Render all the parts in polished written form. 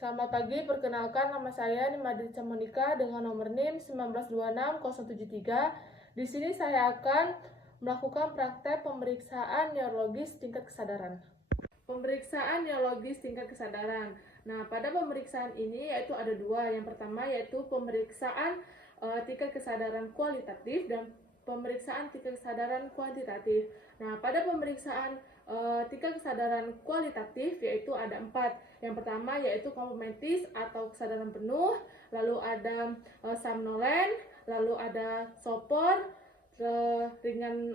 Selamat pagi, perkenalkan nama saya Nimadrica Monika dengan nomor NIM 1926073. Di sini saya akan melakukan praktek pemeriksaan neurologis tingkat kesadaran. Pemeriksaan neurologis tingkat kesadaran. Nah, pada pemeriksaan ini yaitu ada dua. Yang pertama yaitu pemeriksaan tingkat kesadaran kualitatif dan pemeriksaan tingkat kesadaran kuantitatif. Nah, pada pemeriksaan tingkat kesadaran kualitatif yaitu ada 4. Yang pertama yaitu kompromentis atau kesadaran penuh, lalu ada somnolen, lalu ada sopor, ringan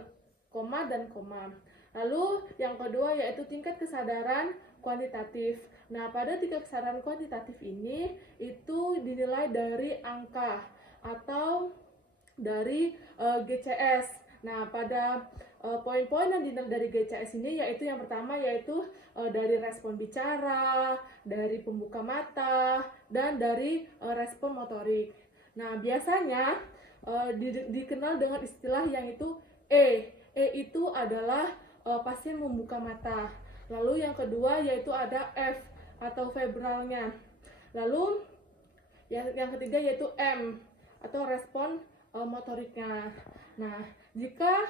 koma dan koma. Lalu yang kedua yaitu tingkat kesadaran kuantitatif. Nah, pada tingkat kesadaran kuantitatif ini itu dinilai dari angka atau dari GCS. Nah, pada poin-poin yang dinilai dari GCS ini yaitu yang pertama yaitu dari respon bicara, dari pembuka mata, dan dari respon motorik. Nah, biasanya dikenal dengan istilah yang itu E. E itu adalah pasien membuka mata. Lalu yang kedua yaitu ada F atau febralnya. Lalu yang ketiga yaitu M atau respon motoriknya. Nah, jika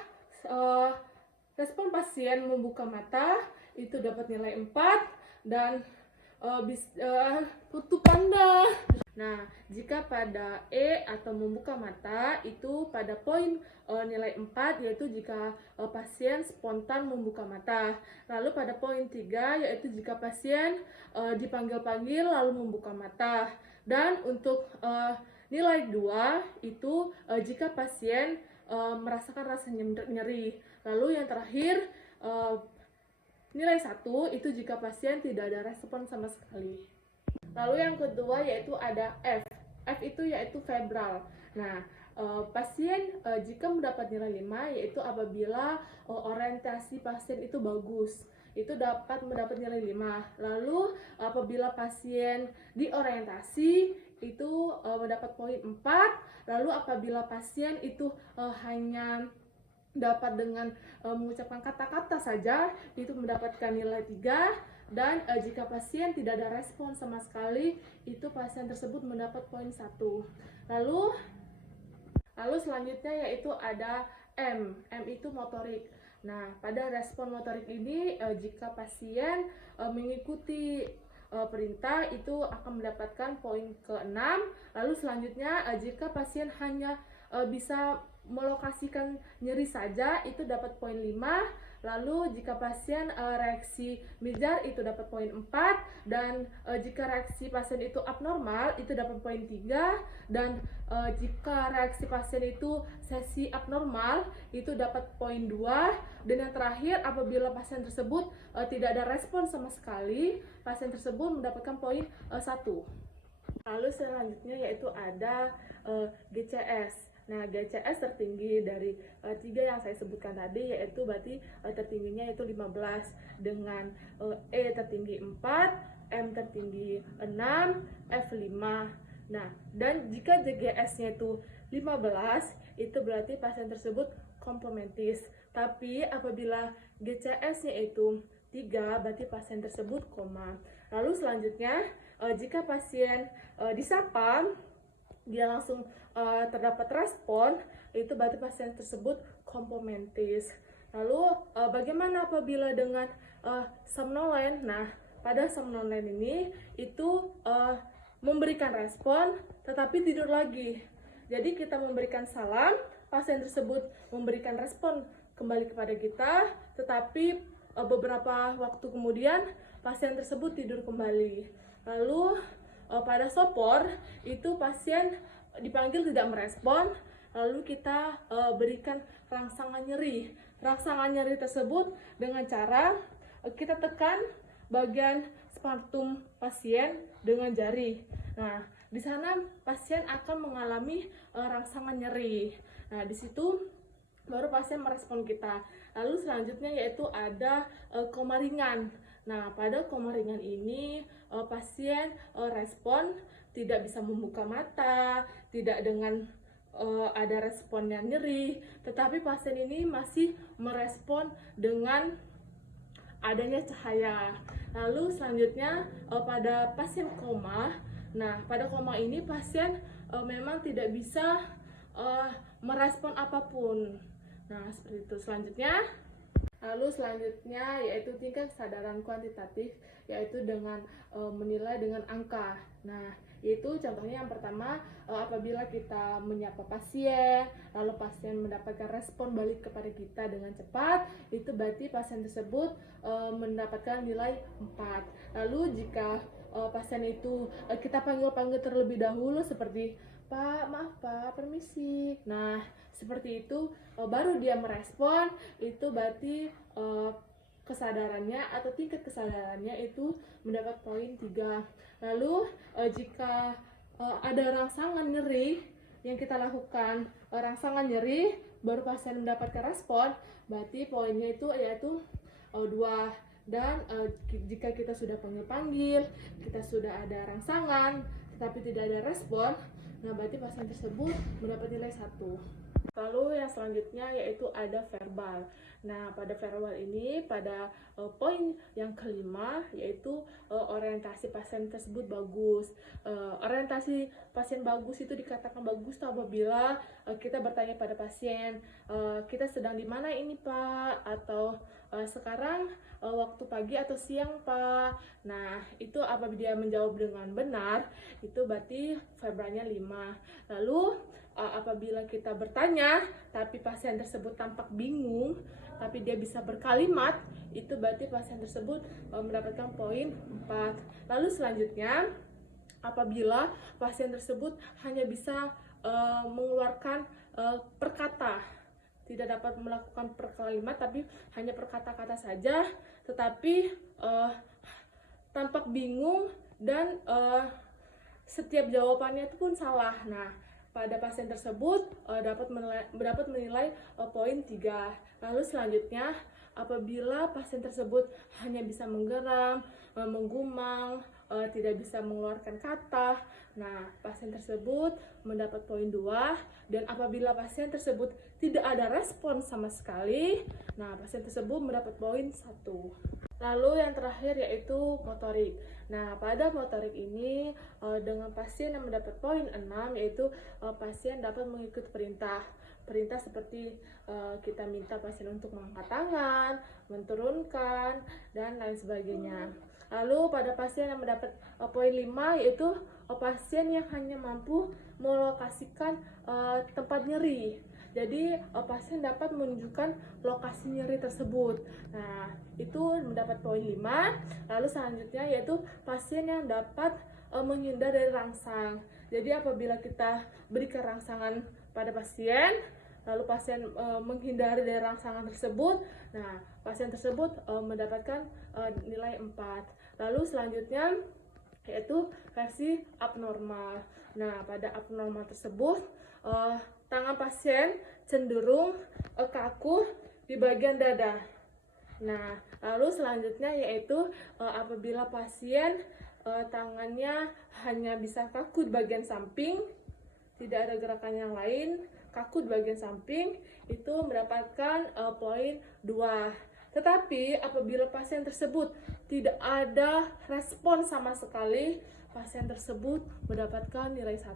respon pasien membuka mata itu dapat nilai 4 dan tutup panda. Nah, jika pada E atau membuka mata itu pada poin nilai 4 yaitu jika pasien spontan membuka mata. Lalu pada poin 3 yaitu jika pasien dipanggil-panggil lalu membuka mata. Dan untuk nilai 2 itu jika pasien merasakan rasa nyeri. Lalu yang terakhir nilai 1 itu jika pasien tidak ada respon sama sekali. Lalu yang kedua yaitu ada F. F itu yaitu febral. Nah, pasien jika mendapat nilai 5 yaitu apabila orientasi pasien itu bagus, itu dapat mendapat nilai 5. Lalu apabila pasien diorientasi itu mendapat poin 4. Lalu apabila pasien itu hanya dapat dengan mengucapkan kata-kata saja itu mendapatkan nilai 3. Dan jika pasien tidak ada respon sama sekali itu pasien tersebut mendapat poin 1. Lalu selanjutnya yaitu ada M. M itu motorik. Nah, pada respon motorik ini jika pasien mengikuti perintah itu akan mendapatkan poin ke-6. Lalu selanjutnya jika pasien hanya bisa melokasikan nyeri saja itu dapat poin 5. Lalu jika pasien reaksi mijar itu dapat poin 4. Dan jika reaksi pasien itu abnormal itu dapat poin 3. Dan jika reaksi pasien itu sesi abnormal itu dapat poin 2. Dan yang terakhir apabila pasien tersebut tidak ada respon sama sekali, pasien tersebut mendapatkan poin 1. Lalu selanjutnya yaitu ada GCS. Nah, GCS tertinggi dari 3 yang saya sebutkan tadi yaitu berarti tertingginya yaitu 15 dengan E tertinggi 4, M tertinggi 6, F 5. Nah, dan jika GCS-nya itu 15 itu berarti pasien tersebut komplementis. Tapi apabila GCS-nya itu 3 berarti pasien tersebut koma. Lalu selanjutnya jika pasien disapa dia langsung terdapat respon itu berarti pasien tersebut kompromentis. Lalu bagaimana apabila dengan somnolen? Nah, pada somnolen ini itu memberikan respon tetapi tidur lagi. Jadi kita memberikan salam, pasien tersebut memberikan respon kembali kepada kita, tetapi beberapa waktu kemudian pasien tersebut tidur kembali. Lalu pada sopor itu pasien dipanggil tidak merespon, lalu kita berikan rangsangan nyeri. Rangsangan nyeri tersebut dengan cara kita tekan bagian spartum pasien dengan jari. Nah, di sana pasien akan mengalami rangsangan nyeri. Nah, di situ baru pasien merespon kita. Lalu selanjutnya yaitu ada koma ringan. Nah, pada koma ringan ini pasien respon tidak bisa membuka mata, tidak dengan ada respon yang nyeri, tetapi pasien ini masih merespon dengan adanya cahaya. Lalu selanjutnya pada pasien koma. Nah, pada koma ini pasien memang tidak bisa merespon apapun. Nah, seperti itu. Lalu selanjutnya yaitu tingkat kesadaran kuantitatif, yaitu dengan menilai dengan angka. Nah, itu contohnya yang pertama, apabila kita menyapa pasien, lalu pasien mendapatkan respon balik kepada kita dengan cepat, itu berarti pasien tersebut mendapatkan nilai 4. Lalu jika pasien itu kita panggil terlebih dahulu seperti Pak, maaf Pak, permisi. Nah, seperti itu baru dia merespon, itu berarti kesadarannya atau tingkat kesadarannya itu mendapat poin 3. Lalu jika ada rangsangan nyeri yang kita lakukan, rangsangan nyeri baru pasien mendapatkan respon, berarti poinnya itu yaitu 2. Dan jika kita sudah panggil, kita sudah ada rangsangan tetapi tidak ada respon, nah berarti pasien tersebut mendapat nilai 1. Lalu yang selanjutnya yaitu ada verbal. Nah, pada verbal ini pada poin yang kelima yaitu orientasi pasien tersebut bagus. Orientasi pasien bagus itu dikatakan bagus apabila kita bertanya pada pasien, kita sedang di mana ini Pak? Atau sekarang waktu pagi atau siang Pak? Nah, itu apabila dia menjawab dengan benar, itu berarti verbalnya 5. Lalu apabila kita bertanya tapi pasien tersebut tampak bingung tapi dia bisa berkalimat, itu berarti pasien tersebut mendapatkan poin 4. Lalu selanjutnya, apabila pasien tersebut hanya bisa mengeluarkan perkata, tidak dapat melakukan perkalimat tapi hanya perkata-kata saja, tetapi tampak bingung dan setiap jawabannya itu pun salah. Nah, pada pasien tersebut dapat menilai poin 3. Lalu selanjutnya, apabila pasien tersebut hanya bisa menggeram, menggumam, tidak bisa mengeluarkan kata, nah pasien tersebut mendapat poin 2. Dan apabila pasien tersebut tidak ada respon sama sekali, nah pasien tersebut mendapat poin 1. Lalu yang terakhir yaitu motorik. Nah, pada motorik ini dengan pasien yang mendapat poin 6 yaitu pasien dapat mengikuti perintah seperti kita minta pasien untuk mengangkat tangan, menurunkan, dan lain sebagainya. Lalu pada pasien yang mendapat poin 5 yaitu pasien yang hanya mampu melokasikan tempat nyeri. Jadi pasien dapat menunjukkan lokasi nyeri tersebut. Nah, itu mendapat poin 5. Lalu selanjutnya yaitu pasien yang dapat menghindar dari rangsang. Jadi apabila kita berikan rangsangan pada pasien, lalu pasien menghindari dari rangsangan tersebut, nah pasien tersebut mendapatkan nilai 4. Lalu selanjutnya yaitu versi abnormal. Nah, pada abnormal tersebut tangan pasien cenderung kaku di bagian dada. Nah, lalu selanjutnya yaitu apabila pasien tangannya hanya bisa kaku di bagian samping, tidak ada gerakan yang lain, kaku di bagian samping, itu mendapatkan poin 2. Tetapi apabila pasien tersebut tidak ada respon sama sekali, pasien tersebut mendapatkan nilai 1.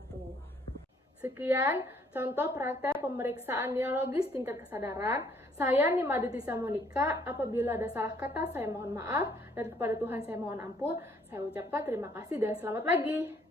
Sekian contoh praktek pemeriksaan neurologis tingkat kesadaran. Saya Nimaditisa Monika. Apabila ada salah kata, saya mohon maaf. Dan kepada Tuhan saya mohon ampun. Saya ucapkan terima kasih dan selamat pagi.